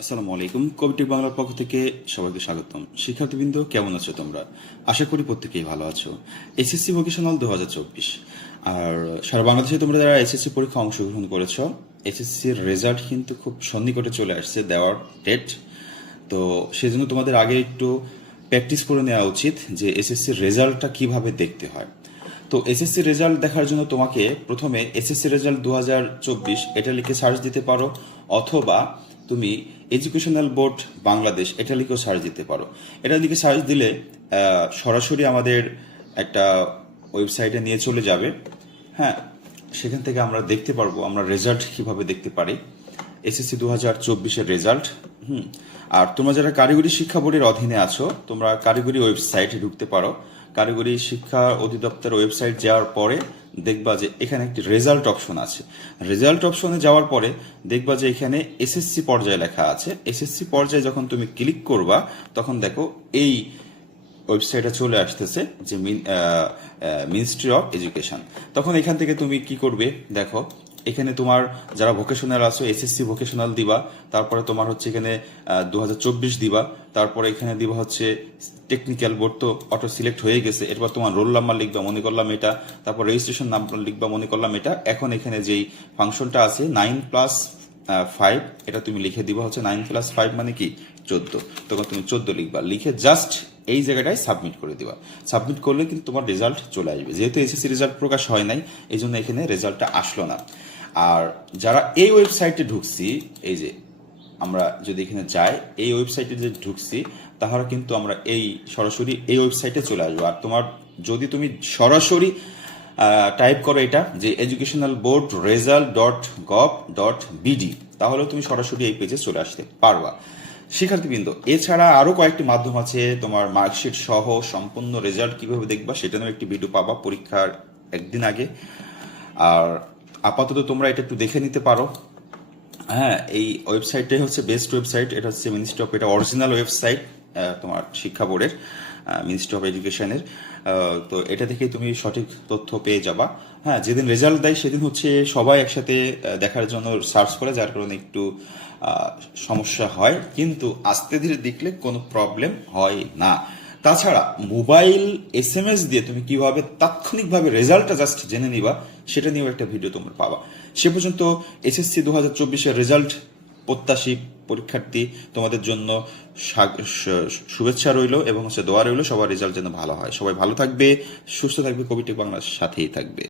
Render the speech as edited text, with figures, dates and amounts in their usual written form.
আসসালামু আলাইকুম। কবিটি বাংলার পক্ষ থেকে সবাইকে স্বাগতম। শিক্ষার্থীবৃন্দ, কেমন আছো তোমরা? আশা করি প্রত্যেকেই ভালো আছো। এসএসসি ভোকেশনাল 2024 আর সারা বাংলাদেশে তোমরা যারা এসএসসি পরীক্ষা অংশগ্রহণ করেছো, এসএসসির রেজাল্ট কিন্তু খুব সন্নিকটে চলে আসছে দেওয়ার ডেট। তো সেজন্য তোমাদের আগে একটু প্র্যাকটিস করে নেওয়া উচিত যে এসএসসির রেজাল্টটা কিভাবে দেখতে হয়। তো এসএসসি রেজাল্ট দেখার জন্য তোমাকে প্রথমে এসএসসি রেজাল্ট 2024 এটা লিখে সার্চ দিতে পারো, অথবা তুমি এডুকেশনাল বোর্ড বাংলাদেশ এটা লিখেও সার্চ দিতে পারো। এটা লিখে সার্চ দিলে সরাসরি আমাদের একটা ওয়েবসাইটে নিয়ে চলে যাবে। হ্যাঁ, সেখান থেকে আমরা দেখতে পারবো আমরা রেজাল্ট কিভাবে দেখতে পারি, এসএসসি 2024-এর রেজাল্ট। আর তোমরা যারা কারিগরি শিক্ষা বোর্ডের অধীনে আছো, তোমরা কারিগরি ওয়েবসাইটে ঢুকতে পারো। কারিগরি শিক্ষা অধিদপ্তর ওয়েবসাইট যাওয়ার পরে দেখবা যে এখানে একটি রেজাল্ট অপশন আছে। রেজাল্ট অপশনে যাওয়ার পরে দেখবা যে এখানে এসএসসি পর্যায়ে লেখা আছে। এসএসসি পর্যায়ে যখন তুমি ক্লিক করবা, তখন দেখো এই ওয়েবসাইটে চলে আসতেছে যে মিনিস্ট্রি অফ এডুকেশন। তখন এখান থেকে তুমি কি করবে, দেখো এখানে তোমার যারা ভোকেশনাল আছো এসএসসি ভোকেশনাল দিবা, তারপরে তোমার হচ্ছে এখানে 2024 দিবা, তারপরে এখানে দিবা হচ্ছে টেকনিক্যাল বোর্ড, তো অটো সিলেক্ট হয়ে গেছে। এরপর তোমার রোল নাম্বার লিখবা, মনে করলাম এটা, তারপর রেজিস্ট্রেশন নাম্বার লিখবা, মনে করলাম এটা। এখন এখানে যেই ফাংশনটা আছে 9+5, এটা তুমি লিখে দিবা হচ্ছে 9+5 মানে কি 14। তখন তুমি 14 লিখবা, লিখে জাস্ট এই জায়গাটায় সাবমিট করে দিবা। সাবমিট করলে কিন্তু তোমার রেজাল্ট চলে আসবে। যেহেতু এসএসসি রেজাল্ট প্রকাশ হয় নাই, এই জন্য এখানে রেজাল্টটা আসলো না। আর যারা এই ওয়েবসাইটে ঢুকছি, এই যে আমরা যদি এখানে যাই, এই ওয়েবসাইটে যে ঢুকছি, তাহলে কিন্তু আমরা এই সরাসরি এই ওয়েবসাইটে চলে আসবো। আর তোমার যদি তুমি সরাসরি টাইপ করো এটা যে এডুকেশনাল বোর্ড result.gov.bd, তাহলে তুমি সরাসরি এই পেজে চলে আসতে পারবা। শিক্ষার্থীবৃন্দ, এছাড়া আরো কয়েকটি মাধ্যম আছে। তোমার মার্কশিট সহ সম্পূর্ণ রেজাল্ট কিভাবে দেখবা সেটা নিয়ে একটি ভিডিও পাবা পরীক্ষার একদিন আগে। আর আপাতত তোমরা এটা একটু দেখে নিতে পারো। হ্যাঁ, এই ওয়েবসাইটটাই হচ্ছে বেস্ট ওয়েবসাইট। এটা হচ্ছে মিনিস্ট্রি অফ, এটা অরিজিনাল ওয়েবসাইট তোমার শিক্ষা বোর্ডের, মিনিস্ট্রি অফ এডুকেশনের। তো এটা থেকে তুমি সঠিক তথ্য পেয়ে যাবা। হ্যাঁ, যেদিন রেজাল্ট দেয় সেদিন হচ্ছে সবাই একসাথে দেখার জন্য সার্চ করে, যার কারণে একটু সমস্যা হয়, কিন্তু আস্তে ধীরে দেখলে কোনো প্রবলেম হয় না। তাছাড়া মোবাইল এসএমএস দিয়ে তুমি কিভাবে তাৎক্ষণিকভাবে রেজাল্টটা জাস্ট জেনে নিবা, সেটা নিয়েও একটা ভিডিও তোমরা পাবা। সে পর্যন্ত এসএসসি 2024-এর রেজাল্ট প্রত্যাশী পরীক্ষার্থী, তোমাদের জন্য শুভেচ্ছা রইল এবং হচ্ছে দোয়া রইল সবার রেজাল্ট যেন ভালো হয়। সবাই ভালো থাকবে, সুস্থ থাকবে, কবিটি বাংলার সাথেই থাকবে।